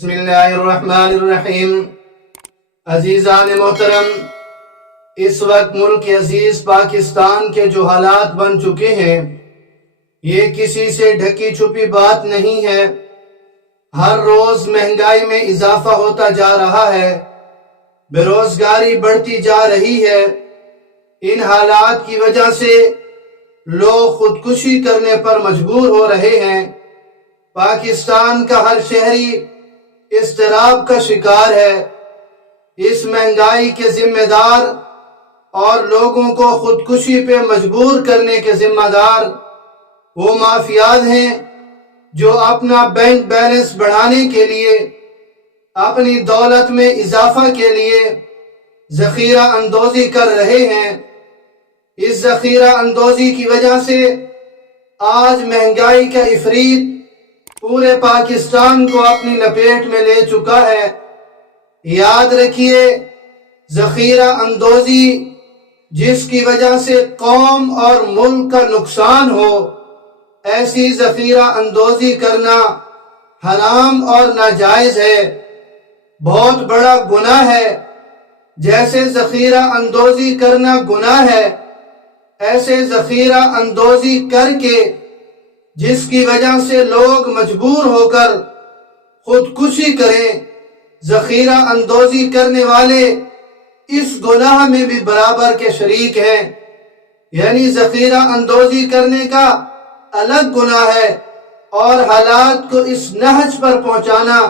بسم اللہ الرحمن الرحیم۔ عزیزان محترم، اس وقت ملک عزیز پاکستان کے جو حالات بن چکے ہیں، یہ کسی سے ڈھکی چھپی بات نہیں ہے۔ ہر روز مہنگائی میں اضافہ ہوتا جا رہا ہے، بے روزگاری بڑھتی جا رہی ہے۔ ان حالات کی وجہ سے لوگ خودکشی کرنے پر مجبور ہو رہے ہیں۔ پاکستان کا ہر شہری اضطراب کا شکار ہے۔ اس مہنگائی کے ذمہ دار اور لوگوں کو خودکشی پہ مجبور کرنے کے ذمہ دار وہ مافیات ہیں جو اپنا بینک بیلنس بڑھانے کے لیے، اپنی دولت میں اضافہ کے لیے ذخیرہ اندوزی کر رہے ہیں۔ اس ذخیرہ اندوزی کی وجہ سے آج مہنگائی کا عفریت پورے پاکستان کو اپنی لپیٹ میں لے چکا ہے۔ یاد رکھیے، ذخیرہ اندوزی جس کی وجہ سے قوم اور ملک کا نقصان ہو، ایسی ذخیرہ اندوزی کرنا حرام اور ناجائز ہے، بہت بڑا گناہ ہے۔ جیسے ذخیرہ اندوزی کرنا گناہ ہے، ایسے ذخیرہ اندوزی کر کے جس کی وجہ سے لوگ مجبور ہو کر خودکشی کریں، ذخیرہ اندوزی کرنے والے اس گناہ میں بھی برابر کے شریک ہیں۔ یعنی ذخیرہ اندوزی کرنے کا الگ گناہ ہے، اور حالات کو اس نہج پر پہنچانا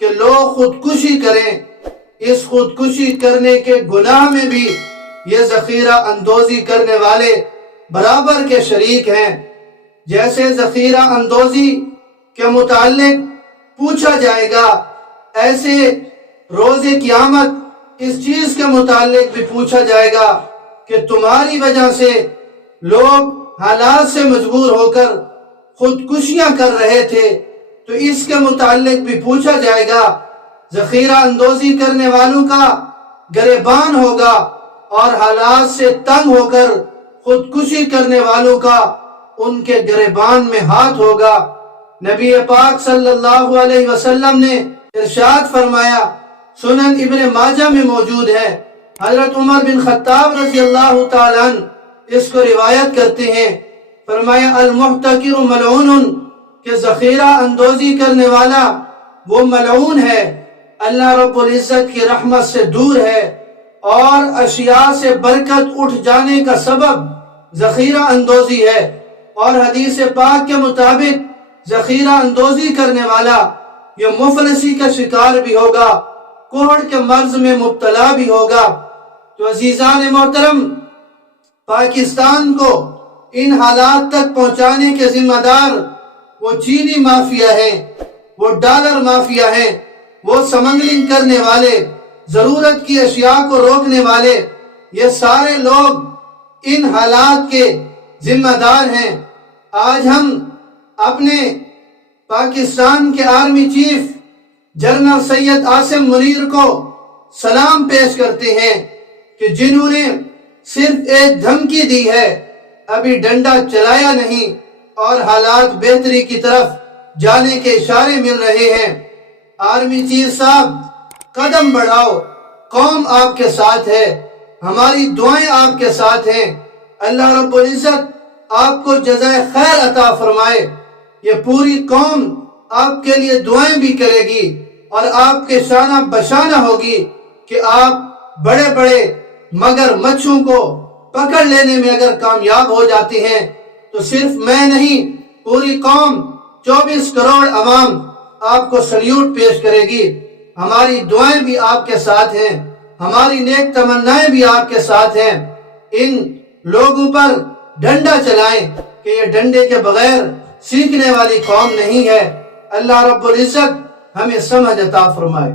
کہ لوگ خودکشی کریں، اس خودکشی کرنے کے گناہ میں بھی یہ ذخیرہ اندوزی کرنے والے برابر کے شریک ہیں۔ جیسے ذخیرہ اندوزی کے متعلق پوچھا جائے گا، ایسے روز قیامت اس چیز کے متعلق بھی پوچھا جائے گا کہ تمہاری وجہ سے لوگ حالات سے مجبور ہو کر خودکشیاں کر رہے تھے، تو اس کے متعلق بھی پوچھا جائے گا۔ ذخیرہ اندوزی کرنے والوں کا گریبان ہوگا، اور حالات سے تنگ ہو کر خودکشی کرنے والوں کا ان کے گریبان میں ہاتھ ہوگا۔ نبی پاک صلی اللہ علیہ وسلم نے ارشاد فرمایا، سنن ابن ماجہ میں موجود ہے، حضرت عمر بن خطاب رضی اللہ تعالیٰ عنہ اس کو روایت کرتے ہیں، فرمایا المحتکر ملعون، کہ ذخیرہ اندوزی کرنے والا وہ ملعون ہے، اللہ رب العزت کی رحمت سے دور ہے، اور اشیاء سے برکت اٹھ جانے کا سبب ذخیرہ اندوزی ہے۔ اور حدیث پاک کے مطابق ذخیرہ اندوزی کرنے والا یہ مفلسی کا شکار بھی ہوگا، کوڑ کے مرض میں مبتلا بھی ہوگا۔ تو عزیزان محترم، پاکستان کو ان حالات تک پہنچانے کے ذمہ دار وہ چینی مافیا ہیں، وہ ڈالر مافیا ہیں، وہ سمگلنگ کرنے والے، ضرورت کی اشیاء کو روکنے والے، یہ سارے لوگ ان حالات کے ذمہ دار ہیں۔ آج ہم اپنے پاکستان کے army chief general Syed Asim Munir کو سلام پیش کرتے ہیں کہ جنہوں نے صرف ایک دھمکی دی ہے، ابھی ڈنڈا چلایا نہیں، اور حالات بہتری کی طرف جانے کے اشارے مل رہے ہیں۔ آرمی چیف صاحب، قدم بڑھاؤ، قوم آپ کے ساتھ ہے، ہماری دعائیں آپ کے ساتھ ہیں، اللہ رب العزت آپ کو جزائے خیر عطا فرمائے۔ یہ پوری قوم آپ کے لیے دعائیں بھی کرے گی، اور آپ کے شانہ بشانہ ہوگی کہ آپ بڑے بڑے مگر مچھوں کو پکڑ لینے میں اگر کامیاب ہو جاتے ہیں تو صرف میں نہیں، پوری قوم 24 کروڑ عوام آپ کو سلیوٹ پیش کرے گی۔ ہماری دعائیں بھی آپ کے ساتھ ہیں، ہماری نیک تمنائیں بھی آپ کے ساتھ ہیں۔ ان لوگوں پر ڈنڈا چلائیں کہ یہ ڈنڈے کے بغیر سیکھنے والی قوم نہیں ہے۔ اللہ رب العزت ہمیں سمجھ عطا فرمائے۔